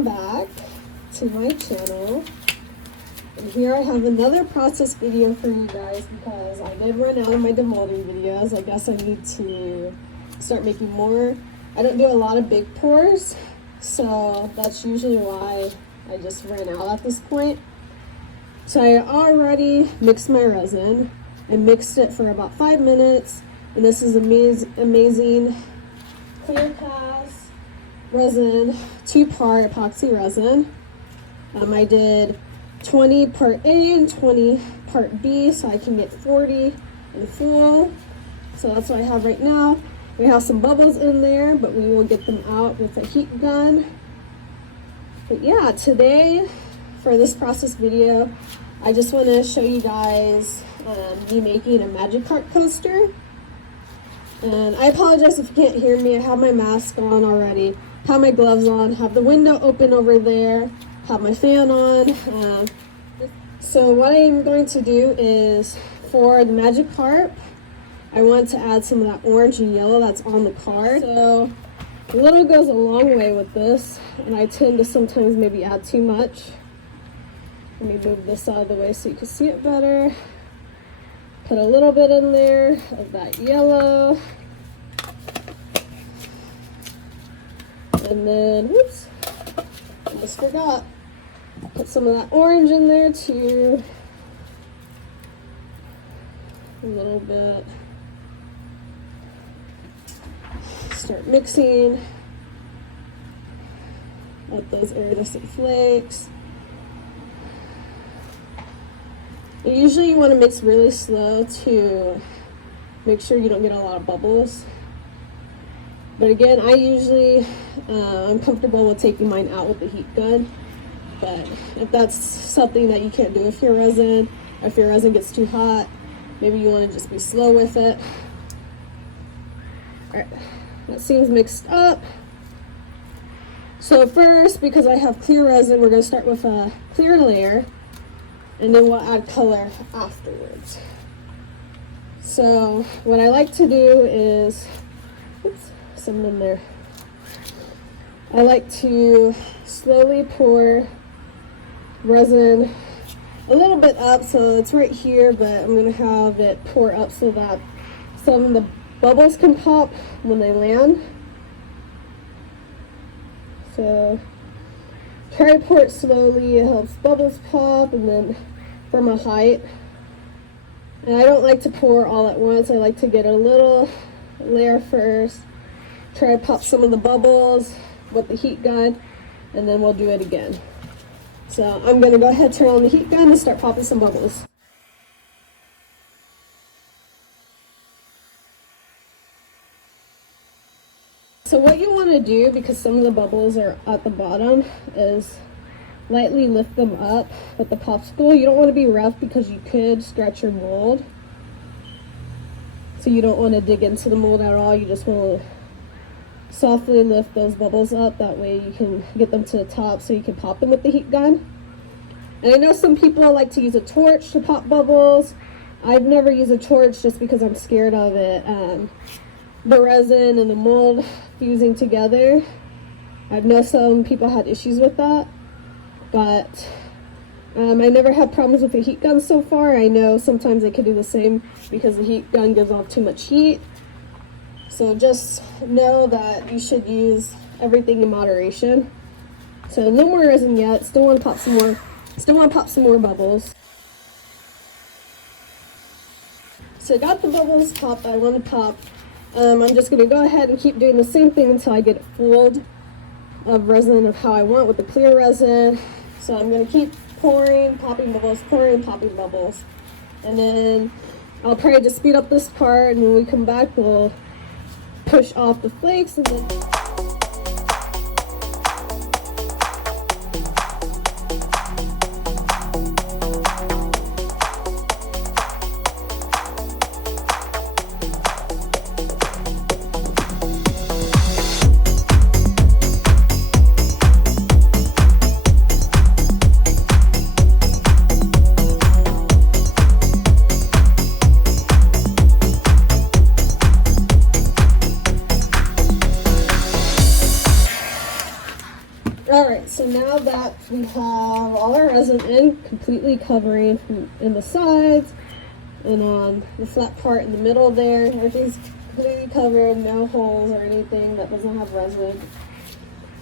Welcome back to my channel. And here I have another process video for you guys because I did run out of my demolding videos. I guess I need to start making more. I don't do a lot of big pours, so that's usually why I just ran out at this point. So I already mixed my resin. I mixed it for about 5 minutes, and this is amazing clear glass resin, 2-part epoxy resin. I did 20 part A and 20 part B, so I can get 40 in full. So that's what I have right now. We have some bubbles in there, but we will get them out with a heat gun. But yeah, today for this process video, I just want to show you guys me making a Magikarp coaster. And I apologize if you can't hear me. I have my mask on already, have my gloves on, have the window open over there, have my fan on. So what I'm going to do is, for the Magikarp, I want to add some of that orange and yellow that's on the card. So a little goes a long way with this, and I tend to sometimes maybe add too much. Let me move this out of the way so you can see it better. Put a little bit in there of that yellow. And then, whoops, almost forgot. Put some of that orange in there too. A little bit. Start mixing. Add those iridescent flakes. And usually you want to mix really slow to make sure you don't get a lot of bubbles. But again, I usually, I'm comfortable with taking mine out with the heat gun. But if that's something that you can't do with your resin, or if your resin gets too hot, maybe you want to just be slow with it. Alright, that seems mixed up. So first, because I have clear resin, we're going to start with a clear layer, and then we'll add color afterwards. So what I like to do is, oops, some in there. I like to slowly pour resin a little bit up, so it's right here, but I'm going to have it pour up so that some of the bubbles can pop when they land. So try to pour it slowly, it helps bubbles pop, and then from a height. And I don't like to pour all at once, I like to get a little layer first, try to pop some of the bubbles with the heat gun, and then we'll do it again. So I'm going to go ahead, turn on the heat gun, and start popping some bubbles. So what you want to do, because some of the bubbles are at the bottom, is lightly lift them up with the popsicle. You don't want to be rough because you could stretch your mold. So you don't want to dig into the mold at all. You just want to softly lift those bubbles up. That way you can get them to the top so you can pop them with the heat gun. And I know some people like to use a torch to pop bubbles. I've never used a torch just because I'm scared of it. The resin and the mold fusing together. I know some people had issues with that, but I never had problems with the heat gun so far. I know sometimes they could do the same because the heat gun gives off too much heat. So just know that you should use everything in moderation. So no more resin yet. Still want to pop some more. Still want to pop some more bubbles. So I got the bubbles popped that I want to pop. I'm just going to go ahead and keep doing the same thing until I get it full of resin of how I want with the clear resin. So I'm going to keep pouring, popping bubbles, pouring, popping bubbles. And then I'll probably just speed up this part, and when we come back we'll push off the flakes, and then Alright, so now that we have all our resin in, completely covering in the sides and on the flat part in the middle there, everything's completely covered, no holes or anything that doesn't have resin.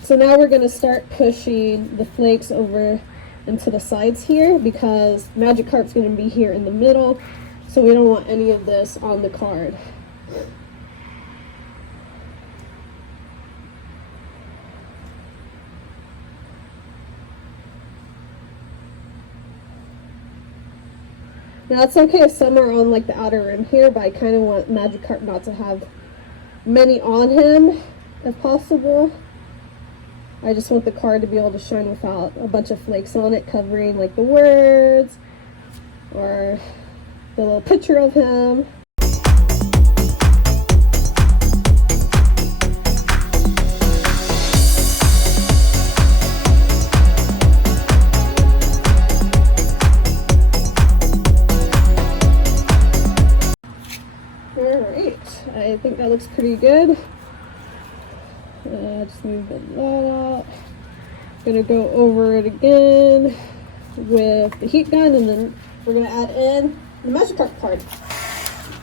So now we're going to start pushing the flakes over into the sides here because Magikarp's going to be here in the middle, so we don't want any of this on the card. Now it's okay if some are on like the outer rim here, but I kind of want Magikarp not to have many on him if possible. I just want the card to be able to shine without a bunch of flakes on it covering like the words or the little picture of him. I think that looks pretty good. Just move that out. Gonna go over it again with the heat gun, and then we're gonna add in the Magikarp card.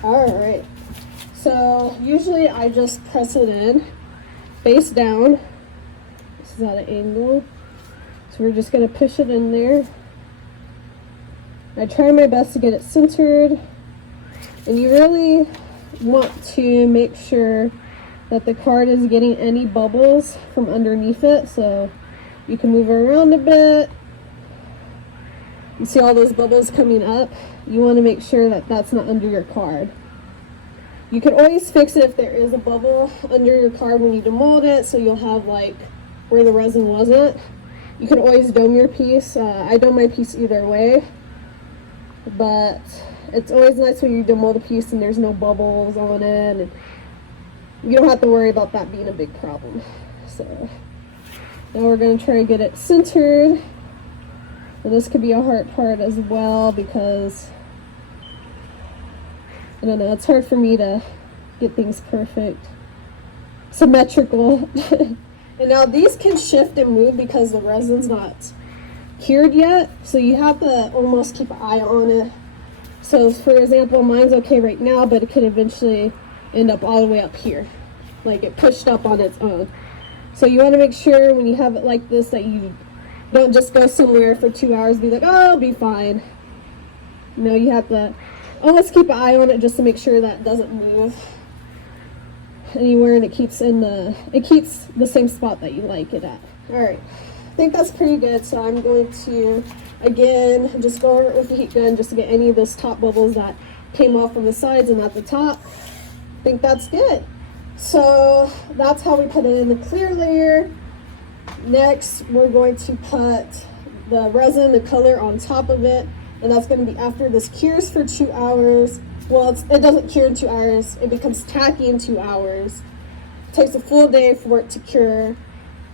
Alright, so usually I just press it in face down. This is at an angle, so we're just gonna push it in there. I try my best to get it centered, and you really want to make sure that the card is getting any bubbles from underneath it, so you can move it around a bit. You see all those bubbles coming up? You want to make sure that that's not under your card. You can always fix it if there is a bubble under your card when you demold it, so you'll have like where the resin wasn't. You can always dome your piece. I dome my piece either way, but it's always nice when you demold a piece and there's no bubbles on it, and you don't have to worry about that being a big problem. So now we're going to try to get it centered. And this could be a hard part as well because, I don't know, it's hard for me to get things perfect, symmetrical. And now these can shift and move because the resin's not cured yet, so you have to almost keep an eye on it. So for example, mine's okay right now, but it could eventually end up all the way up here, like it pushed up on its own. So you want to make sure when you have it like this that you don't just go somewhere for 2 hours and be like, oh, I'll be fine. No, you have to almost keep an eye on it just to make sure that it doesn't move anywhere, and it keeps the same spot that you like it at. All right, I think that's pretty good. So I'm going to again just go over it with the heat gun just to get any of those top bubbles that came off from the sides and at the top. I think that's good. So that's how we put it in the clear layer. Next, we're going to put the resin, the color on top of it, and that's going to be after this cures for 2 hours. Well, it doesn't cure in 2 hours. It becomes tacky in 2 hours. It takes a full day for it to cure,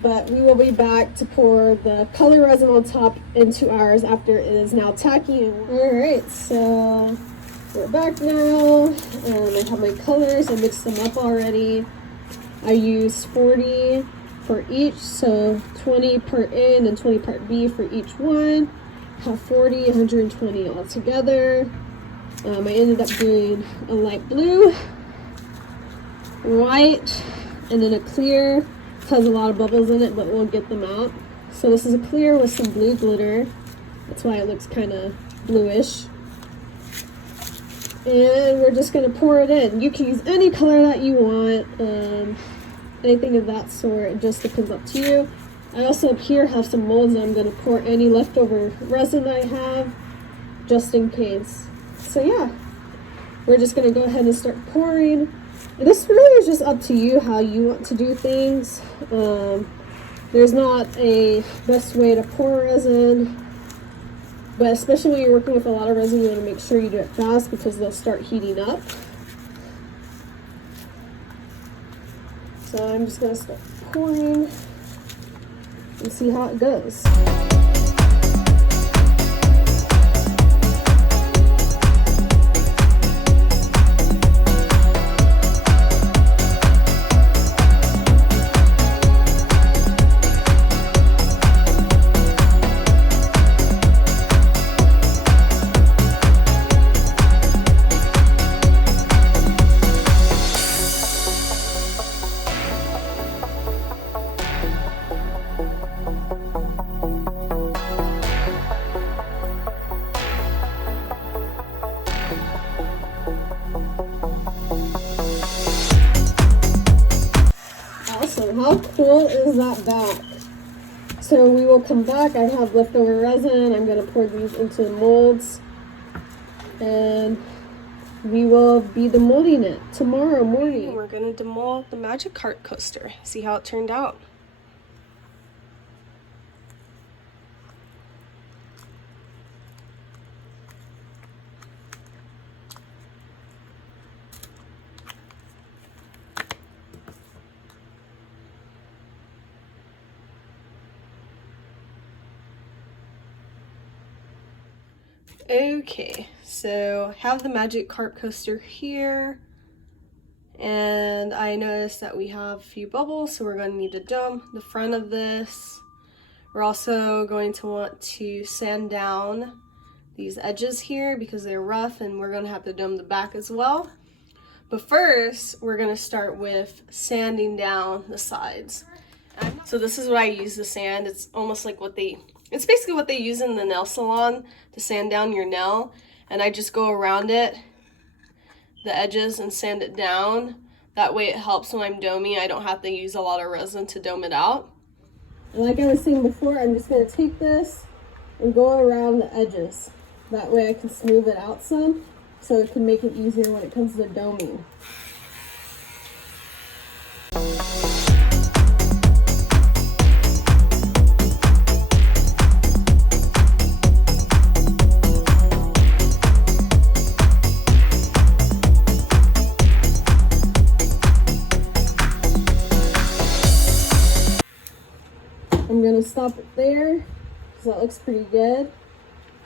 but we will be back to pour the color resin on top in 2 hours after it is now tacky. All right, so we're back now, and I have my colors. I mixed them up already. I used 40 for each, so 20 part A and then 20 part B for each one. Have 40, 120 all together. I ended up doing a light blue, white, and then a clear. It has a lot of bubbles in it, but we'll get them out. So this is a clear with some blue glitter. That's why it looks kind of bluish. And we're just going to pour it in. You can use any color that you want, anything of that sort. It just depends up to you. I also up here have some molds that I'm going to pour any leftover resin I have, just in case. So yeah, we're just going to go ahead and start pouring. And this really is just up to you how you want to do things. There's not a best way to pour resin, but especially when you're working with a lot of resin, you want to make sure you do it fast because they'll start heating up. So I'm just going to start pouring and see how it goes. how is that back? So we will come back. I have leftover resin. I'm going to pour these into the molds. And we will be demolding it tomorrow morning. We're going to demold the Magikarp coaster. See how it turned out. Okay, so have the Magikarp coaster here, and I noticed that we have a few bubbles, so we're going to need to dome the front of this. We're also going to want to sand down these edges here because they're rough, and we're going to have to dome the back as well. But first, we're going to start with sanding down the sides. So this is what I use to sand. It's almost like it's basically what they use in the nail salon to sand down your nail. And I just go around it, the edges, and sand it down. That way it helps when I'm doming. I don't have to use a lot of resin to dome it out. And like I was saying before, I'm just going to take this and go around the edges. That way I can smooth it out some, so it can make it easier when it comes to doming. I'm going to stop it there because that looks pretty good.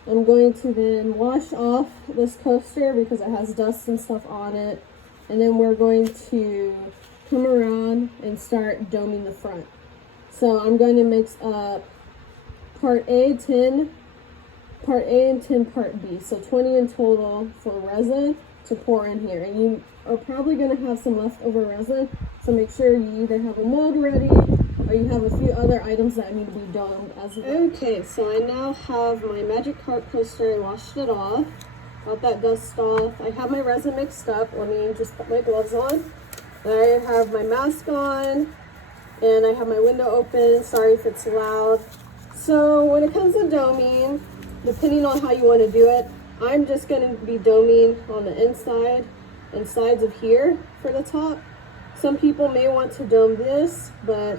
I'm going to then wash off this coaster because it has dust and stuff on it. And then we're going to come around and start doming the front. So I'm going to mix up part A and 10 part B. So 20 in total for resin to pour in here. And you are probably going to have some leftover resin. So make sure you either have a mold ready or you have a few other items that need to be domed as well. Okay, so I now have my Magikarp coaster. I washed it off, got that dust off. I have my resin mixed up. Let me just put my gloves on. I have my mask on, and I have my window open. Sorry if it's loud. So when it comes to doming, depending on how you want to do it, I'm just going to be doming on the inside and sides of here for the top. Some people may want to dome this, but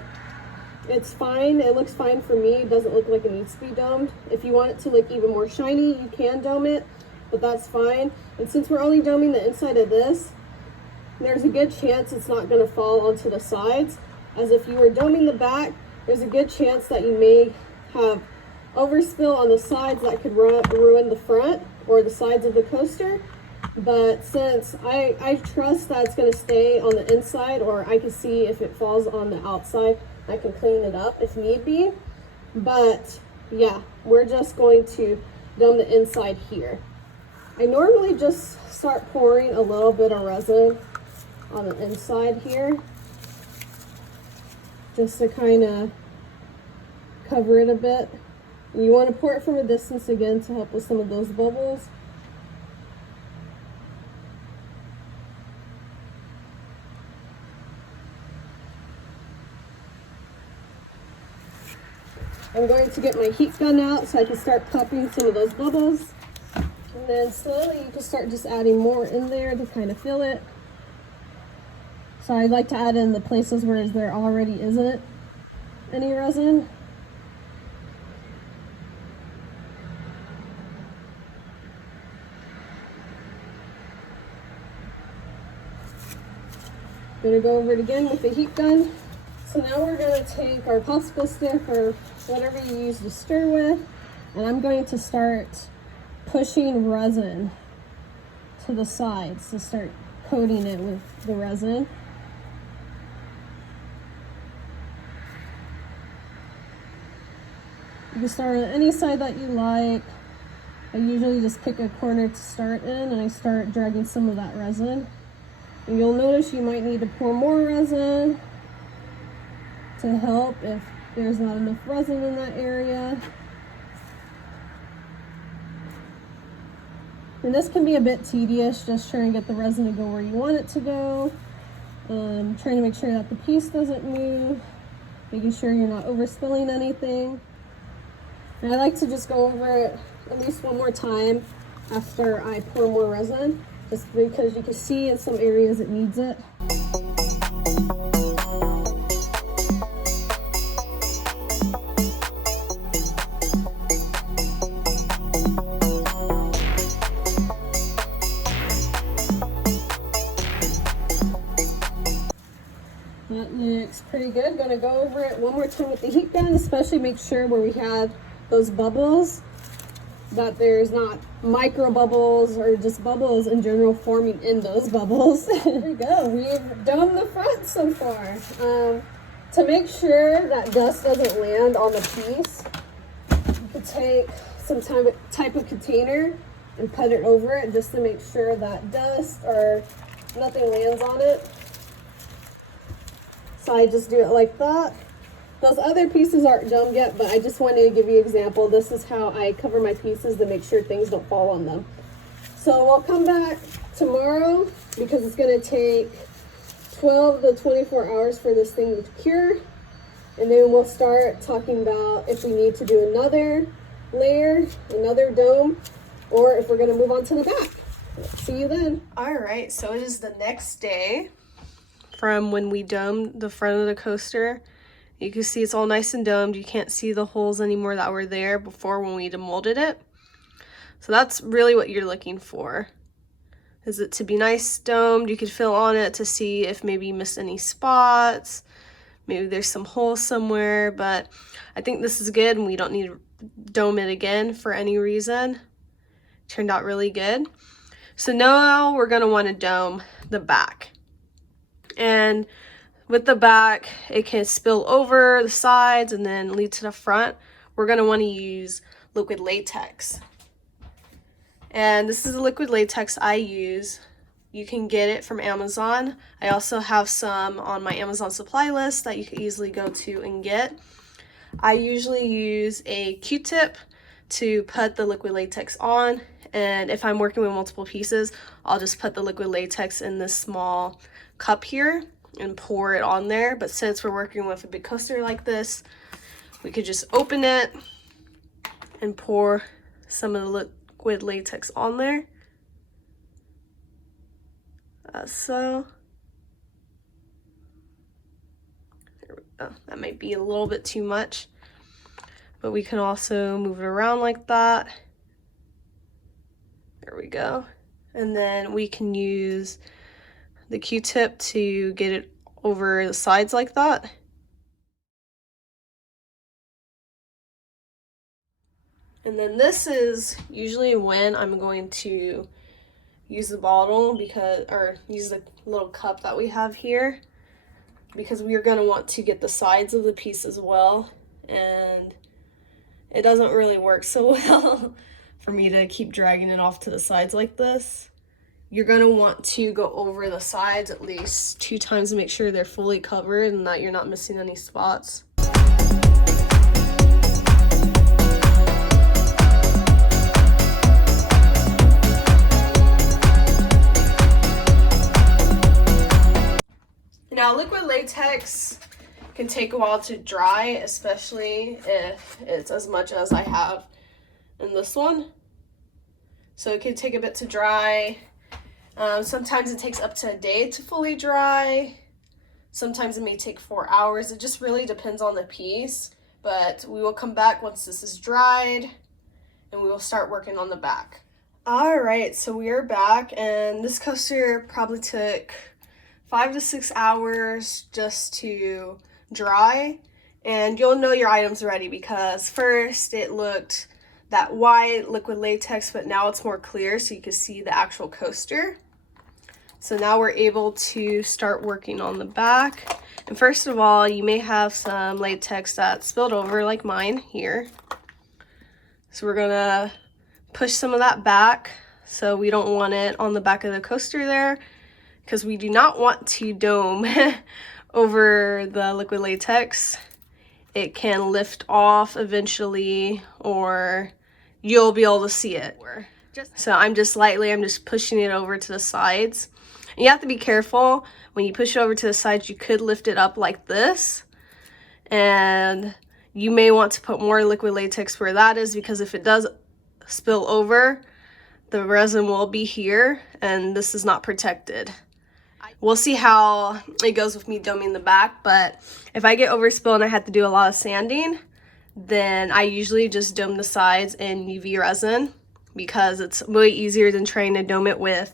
it's fine. It looks fine for me. It doesn't look like it needs to be domed. If you want it to look even more shiny, you can dome it, but that's fine. And since we're only doming the inside of this, there's a good chance it's not going to fall onto the sides. As if you were doming the back, there's a good chance that you may have overspill on the sides that could ruin the front or the sides of the coaster. But since I trust that it's going to stay on the inside, or I can see if it falls on the outside, I can clean it up if need be. But yeah, we're just going to dome the inside here. I normally just start pouring a little bit of resin on the inside here, just to kind of cover it a bit. And you want to pour it from a distance again to help with some of those bubbles. I'm going to get my heat gun out so I can start popping some of those bubbles. And then slowly you can start just adding more in there to kind of fill it. So I like to add in the places where there already isn't any resin. Gonna go over it again with the heat gun. So now we're going to take our popsicle stick or whatever you use to stir with, and I'm going to start pushing resin to the sides to start coating it with the resin. You can start on any side that you like. I usually just pick a corner to start in, and I start dragging some of that resin. And you'll notice you might need to pour more resin to help if there's not enough resin in that area. And this can be a bit tedious, just trying to get the resin to go where you want it to go. Trying to make sure that the piece doesn't move. making sure you're not overspilling anything. And I like to just go over it at least one more time after I pour more resin, just because you can see in some areas it needs it. That looks pretty good. Gonna go over it one more time with the heat gun, especially make sure where we have those bubbles that there's not micro bubbles or just bubbles in general forming in those bubbles. There we go. We've done the front so far. To make sure that dust doesn't land on the piece, you could take some type of container and put it over it just to make sure that dust or nothing lands on it. So I just do it like that. Those other pieces aren't done yet, but I just wanted to give you an example. This is how I cover my pieces to make sure things don't fall on them. So we'll come back tomorrow because it's going to take 12 to 24 hours for this thing to cure. And then we'll start talking about if we need to do another layer, another dome, or if we're going to move on to the back. See you then. All right, so it is the next day from when we domed the front of the coaster. You can see it's all nice and domed. You can't see the holes anymore that were there before when we demolded it. So that's really what you're looking for. Is it to be nice domed? You could feel on it to see if maybe you missed any spots. Maybe there's some holes somewhere, but I think this is good and we don't need to dome it again for any reason. Turned out really good. So now we're gonna wanna dome the back. And with the back, it can spill over the sides and then lead to the front. We're going to want to use liquid latex. And this is the liquid latex I use. You can get it from Amazon. I also have some on my Amazon supply list that you can easily go to and get. I usually use a Q-tip to put the liquid latex on. And if I'm working with multiple pieces, I'll just put the liquid latex in this small cup here and pour it on there. But since we're working with a big coaster like this, we could just open it and pour some of the liquid latex on there. So there we go. That might be a little bit too much, but we can also move it around like that. There we go. And then we can use the Q-tip to get it over the sides like that. And then this is usually when I'm going to use the bottle or use the little cup that we have here, because we are going to want to get the sides of the piece as well. And it doesn't really work so well for me to keep dragging it off to the sides like this. You're going to want to go over the sides at least 2 times to make sure they're fully covered and that you're not missing any spots. Now, liquid latex can take a while to dry, especially if it's as much as I have in this one. So it can take a bit to dry. Sometimes it takes up to a day to fully dry. Sometimes it may take 4 hours. It just really depends on the piece. But we will come back once this is dried and we will start working on the back. All right, so we are back, and this coaster probably took 5 to 6 hours just to dry. And you'll know your item's ready because first it looked that white liquid latex, but now it's more clear so you can see the actual coaster. So now we're able to start working on the back. And first of all, you may have some latex that spilled over like mine here. So we're gonna push some of that back so we don't want it on the back of the coaster there, because we do not want to dome over the liquid latex. It can lift off eventually, or you'll be able to see it. So I'm just pushing it over to the sides. And you have to be careful when you push it over to the sides. You could lift it up like this, and you may want to put more liquid latex where that is, because if it does spill over, the resin will be here and this is not protected. We'll see how it goes with me doming the back, but if I get overspill and I have to do a lot of sanding, then I usually just dome the sides in UV resin, because it's way easier than trying to dome it with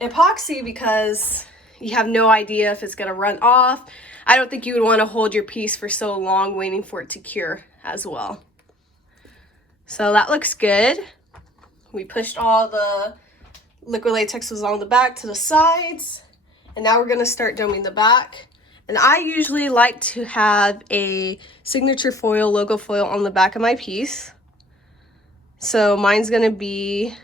epoxy, because you have no idea if it's gonna run off. I don't think you would want to hold your piece for so long waiting for it to cure as well. So that looks good. We pushed all the liquid latex was on the back to the sides, and now we're gonna start doming the back. And I usually like to have a signature foil, logo foil on the back of my piece. So mine's gonna be,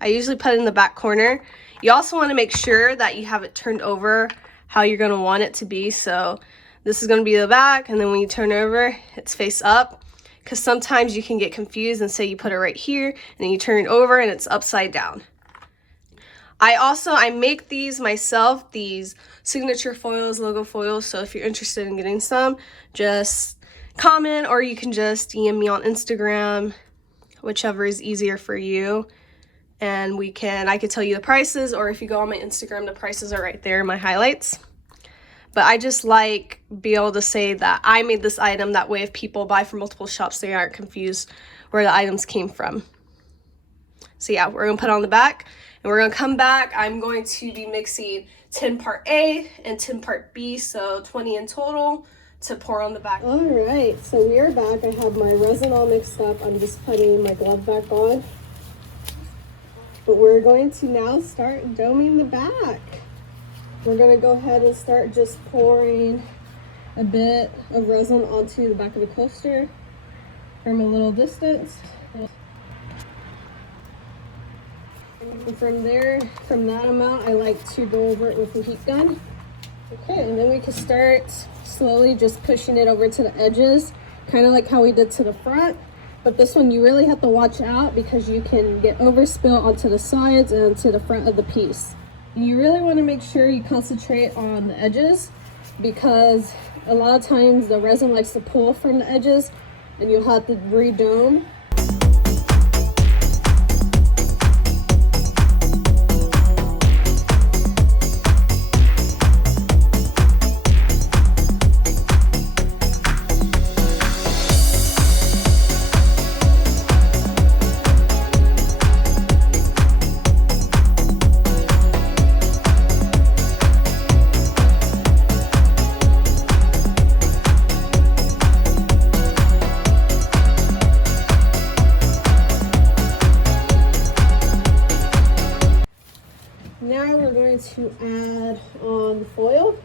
I usually put it in the back corner. You also wanna make sure that you have it turned over how you're gonna want it to be. So this is gonna be the back, and then when you turn over, it's face up, because sometimes you can get confused and say you put it right here, and then you turn it over and it's upside down. I make these myself, these signature foils, logo foils, so if you're interested in getting some, just comment, or you can just DM me on Instagram, whichever is easier for you, and I could tell you the prices, or if you go on my Instagram, the prices are right there in my highlights. But I just like be able to say that I made this item, that way if people buy from multiple shops, they aren't confused where the items came from. So yeah, we're gonna put it on the back, and we're gonna come back. I'm going to be mixing 10 part A and 10 part B, so 20 in total, to pour on the back. All right, so we are back. I have my resin all mixed up. I'm just putting my glove back on. But we're going to now start doming the back. We're gonna go ahead and start just pouring a bit of resin onto the back of the coaster from a little distance. And from there, from that amount, I like to go over it with a heat gun. Okay, and then we can start slowly just pushing it over to the edges, kind of like how we did to the front. But this one, you really have to watch out, because you can get overspill onto the sides and to the front of the piece. You really want to make sure you concentrate on the edges, because a lot of times the resin likes to pull from the edges and you'll have to redome. Now we're going to add on the foil.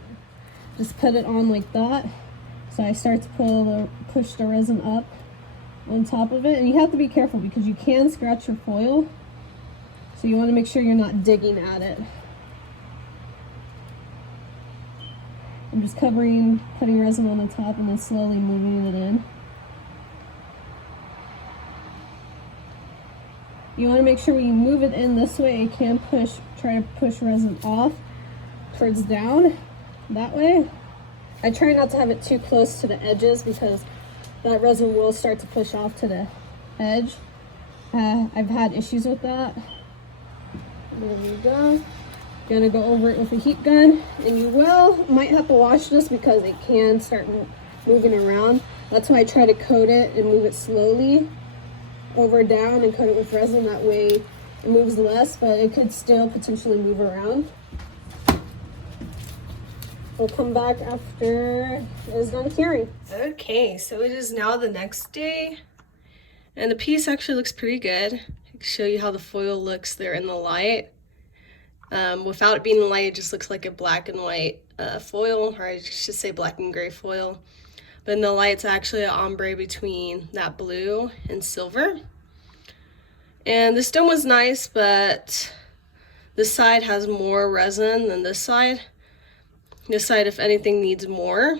Just put it on like that. So I start to push the resin up on top of it. And you have to be careful, because you can scratch your foil. So you want to make sure you're not digging at it. I'm just putting resin on the top and then slowly moving it in. You want to make sure when you move it in this way, it can try to push resin off towards down that way. I try not to have it too close to the edges, because that resin will start to push off to the edge. I've had issues with that. There we go. Gonna go over it with a heat gun, and you might have to wash this because it can start moving around. That's why I try to coat it and move it slowly over down and coat it with resin. That way it moves less, but it could still potentially move around. We'll come back after it is done curing. Okay, so it is now the next day, and the piece actually looks pretty good. I can show you how the foil looks there in the light. Without it being in the light, it just looks like a black and white foil, or I should say black and gray foil. But in the light, it's actually an ombre between that blue and silver. And this dome was nice, but this side has more resin than this side. This side, if anything, needs more.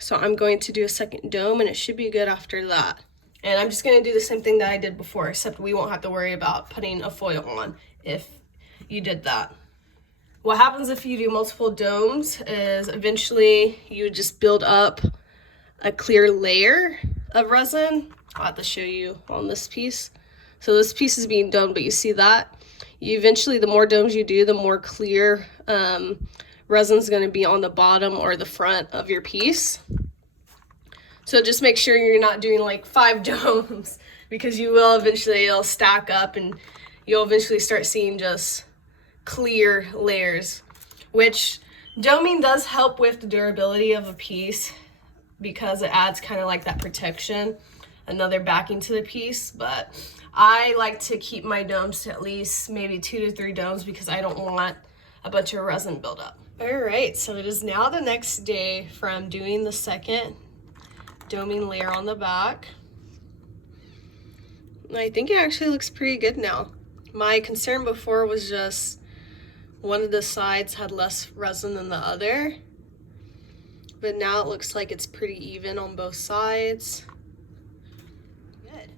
So I'm going to do a second dome, and it should be good after that. And I'm just going to do the same thing that I did before, except we won't have to worry about putting a foil on if you did that. What happens if you do multiple domes is eventually you just build up a clear layer of resin. I'll have to show you on this piece. So this piece is being domed, but you see that? You eventually, the more domes you do, the more clear resin is going to be on the bottom or the front of your piece. So just make sure you're not doing like 5 domes, because you will eventually, it'll stack up and you'll eventually start seeing just clear layers, which doming does help with the durability of a piece because it adds kind of like that protection, another backing to the piece. But I like to keep my domes to at least maybe 2 to 3 domes because I don't want a bunch of resin buildup. All right, so it is now the next day from doing the second doming layer on the back. I think it actually looks pretty good now. My concern before was just one of the sides had less resin than the other, but now it looks like it's pretty even on both sides. Good.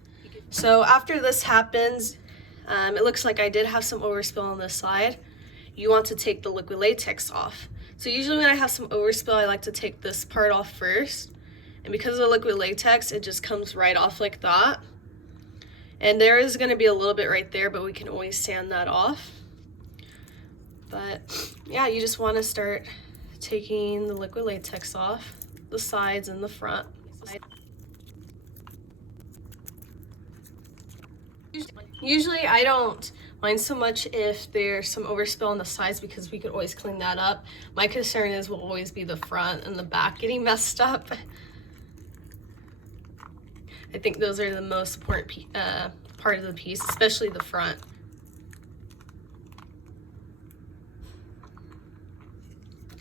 So after this happens, it looks like I did have some overspill on this side. You want to take the liquid latex off. So usually when I have some overspill, I like to take this part off first. And because of the liquid latex, it just comes right off like that. And there is going to be a little bit right there, but we can always sand that off. But yeah, you just want to start taking the liquid latex off the sides and the front. Usually I don't mind so much if there's some overspill on the sides because we could always clean that up. My concern is will always be the front and the back getting messed up. I think those are the most important part of the piece, especially the front.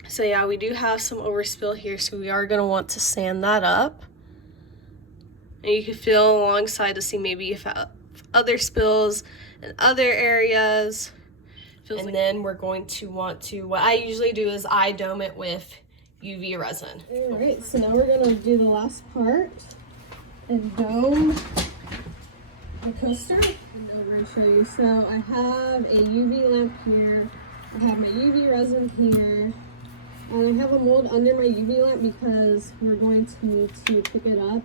So yeah, we do have some overspill here, so we are gonna want to sand that up. And you can feel alongside to see maybe if other spills in other areas. And then we're going to want to, what I usually do is I dome it with UV resin. All right, so now we're gonna do the last part and dome the coaster. And I'm going to show you. So I have a UV lamp here. I have my UV resin here. And I have a mold under my UV lamp because we're going to need to pick it up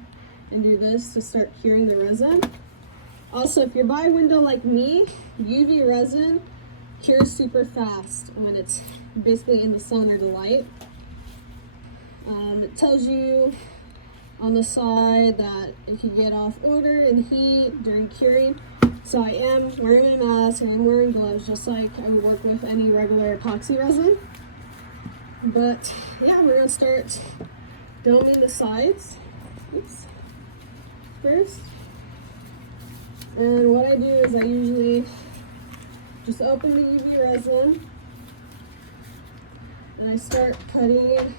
and do this to start curing the resin. Also, if you're by a window like me, UV resin cures super fast when it's basically in the sun or the light. It tells you on the side that it can get off odor and heat during curing. So I am wearing a mask and I'm wearing gloves just like I would work with any regular epoxy resin. But yeah, we're gonna start doming the sides. Oops. First. And what I do is I usually just open the UV resin and I start cutting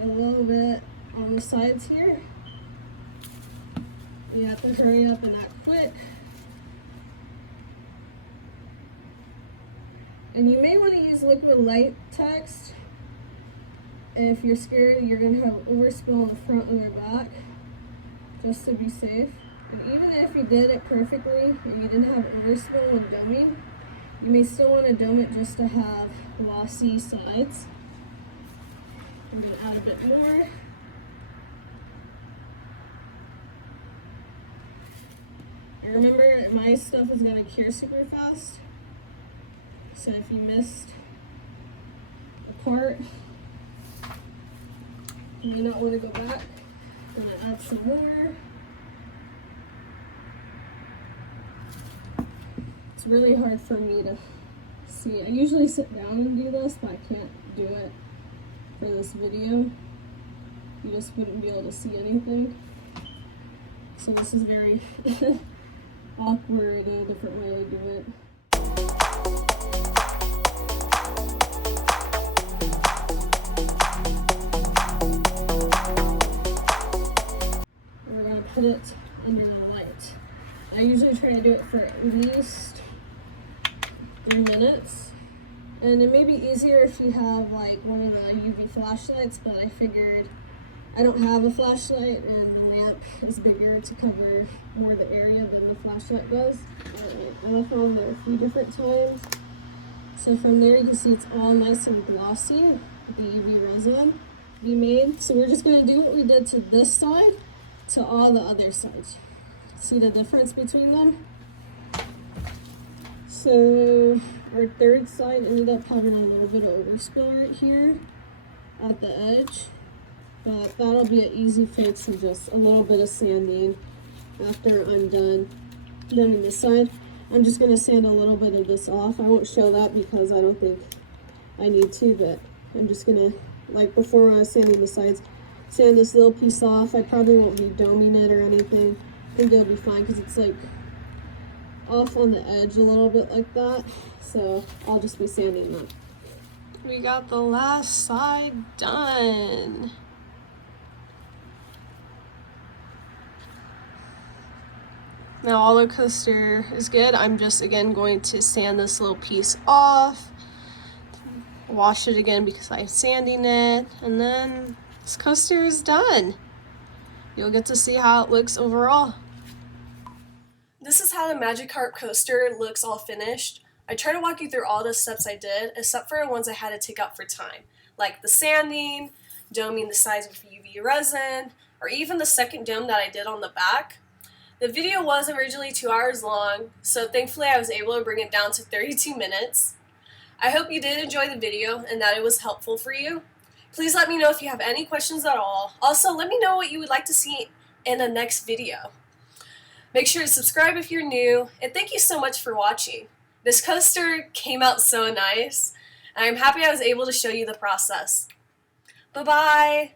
a little bit on the sides here. You have to hurry up and act quick. And you may want to use liquid latex if you're scared you're going to have overspill on the front or the back, just to be safe. And even if you did it perfectly and you didn't have overspill when doming, you may still want to dome it just to have glossy sides. I'm going to add a bit more. And remember, my stuff is going to cure super fast. So if you missed a part, you may not want to go back. I'm going to add some more. It's really hard for me to see. I usually sit down and do this, but I can't do it for this video. You just wouldn't be able to see anything. So this is very awkward and a different way to do it. We're going to put it under the light. I usually try to do it for at least 3 minutes. And it may be easier if you have like one of the UV flashlights, but I figured I don't have a flashlight and the lamp is bigger to cover more of the area than the flashlight does. And I found there a few different times. So from there you can see it's all nice and glossy, the UV resin. be made. So we're just going to do what we did to this side to all the other sides. See the difference between them? So our third side ended up having a little bit of overspill right here at the edge, but that'll be an easy fix and just a little bit of sanding after I'm done on this side. I'm just going to sand a little bit of this off. I won't show that because I don't think I need to, but I'm just going to, like before when I was sanding the sides, sand this little piece off. I probably won't be doming it or anything. I think it'll be fine because it's like off on the edge a little bit like that, so I'll just be sanding that. We got the last side done. Now all the coaster is good. I'm just again going to sand this little piece off, wash it again because I'm sanding it, and then this coaster is done. You'll get to see how it looks overall. This is how the Magikarp coaster looks all finished. I try to walk you through all the steps I did, except for the ones I had to take out for time, like the sanding, doming the sides with UV resin, or even the second dome that I did on the back. The video was originally 2 hours long, so thankfully I was able to bring it down to 32 minutes. I hope you did enjoy the video and that it was helpful for you. Please let me know if you have any questions at all. Also, let me know what you would like to see in the next video. Make sure to subscribe if you're new, and thank you so much for watching. This coaster came out so nice, and I'm happy I was able to show you the process. Bye-bye!